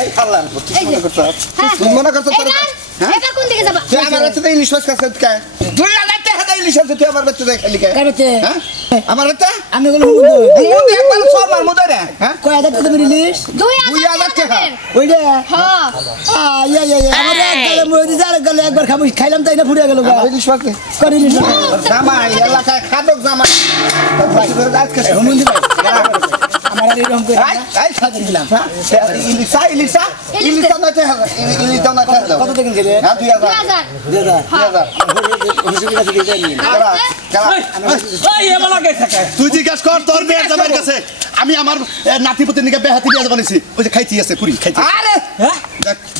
এই ফাল্লার তুই মনে করছ তোর হ্যাঁ একা কোন দিকে যাবা তুই আমার বাচ্চাদের ইলিশ মাছ খাচ্ছিস কে 2000 টাকা ইলিশ আছে তুই আমার বাচ্চাদের খালি কে কারতে হ্যাঁ আমার বাচ্চা আমি গুলো মুদ একবার সব মার মুদ রে হ্যাঁ কয় হাজার টাকা রিলিজ 2000 টাকা ওইটা হ্যাঁ আমার একগালে মইদি যার গলে একবার খাবো খাইলাম তাই না ফুরিয়ে গেল আমার ইলিশ মাছ করি নি জামাই এলাকায় খাদক জামাই বাচ্চাদের আজকে হুমুন্দি ভাই আমার আর এরকম করে এই খাদক দিলাম ইলিশা ইলিশা ইলিশা না টাকা ইলিশা না টাকা কত টাকা দিলে হ্যাঁ 2000 তুই জিজ্ঞাসা কর তোর মেয়ের জামাইয়ের কাছে আমি আমার নাতিপুতের নিকে বেহাতি দিয়ে বানাইছি ওই যে খাইছি আছে পুরি খাইছি আরে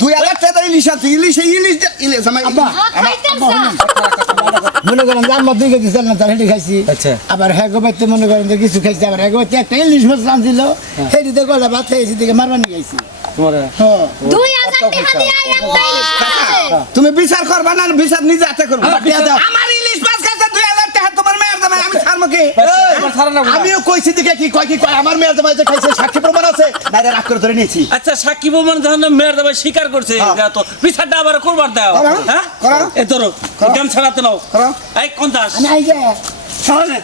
2000 টাকা ইলিশ আছে ইলিশ ইলিশ ইলিশ জামাই মনে করেন যে আমার দুই কেজি চাল না তার হেঁটে খাইছি আচ্ছা। আবার হ্যাঁ গোবাইতে মনে করেন যে কিছু খাইছি আবার হ্যাঁ গোবাইতে একটা ইলিশ মাছ রাঁধছিল হেঁটিতে গলা ভাত খাইছি দিকে মারবার নিয়ে খাইছি হ্যাঁ 2000 টাকা দিয়ে একটা ইলিশ মাছ আছে তুমি বিচার করবা না বিচার নিজে হাতে করবা দিয়া দাও। আমার ইলিশ মাছ খাইছে 2000 টাকা তোমার মেয়ের জামাই আমি ছাড়বো কি আমিও কইছি দিকে কি কয় আমার মেয়ের জামাই যে খাইছে সাক্ষী প্রমাণ আছে নাইরে রাগ করে ধরে নিয়েছি আচ্ছা সাকিব ওমান যখন মেয়ের দাবা স্বীকার করছে তো বিচারটা আবার করবার দাও করো, হ্যাঁ করো। এ ধরো গান ছাড়াতে নাও করো। এই কোন দাস আমি আই যে শোনে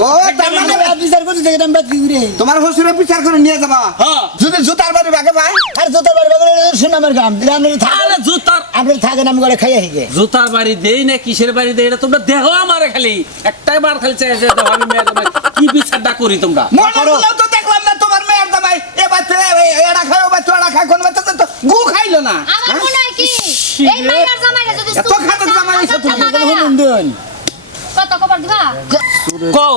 ও তার মানে বিচার করতে দেখে আমি বাদ ঘুরে তোমার হসুরে বিচার করে নিয়ে যাবা হ্যাঁ যদি জুতার বাড়ি বাগে ভাই আর জোতার বাড়ি বাগলে শুন আমার গাম আরে জুতার আপনি থাকেন আমি করে খাইয়া হিগে জুতার বাড়ি দেই না কিসের বাড়ি দেই এটা তোমরা দেহ আমারে খালি একটাই বার খালি চাইছে তো আমি মেয়ের দাবা কি বিচারটা করি তোমরা মনে হলো তো দেখলাম না তোমার মেয়ের জামাই এ বাচ্চা এড়া খায় ও বাচ্চা এড়া খায় কোন বাচ্চা তো গু খাইলো না আমার মনে হয় কি এই মাইয়ার জামাইরা যদি এত খাদক জামাই এসে তুমি কত কবার দিবা কও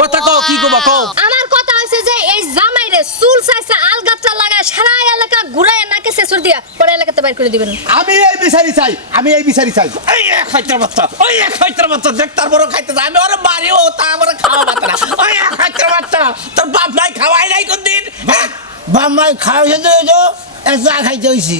কথা কও কি কবা কও আমার কথা হইছে যে এই জামাইরে চুল চাইছে আলগাত্রা লাগায় সারা এলাকা ঘুরায় নাকে শেষর দিয়া পরে এলাকাতে বাইর করে দিবেন আমি এই বিচারি চাই এই এক খাইতার বাচ্চা ওই এক খাইতার বাচ্চা দেখ তার বড় খাইতে যায় আমি ওরে মারিও তা আমারে খাওয়া বাচ্চা না ওই এক খাইতার বাচ্চা তোর বাপ নাই খাওয়াই নাই কোন দিন বাম্মাই খাওয়া হয়েছে তো চা খাইতে হয়েছি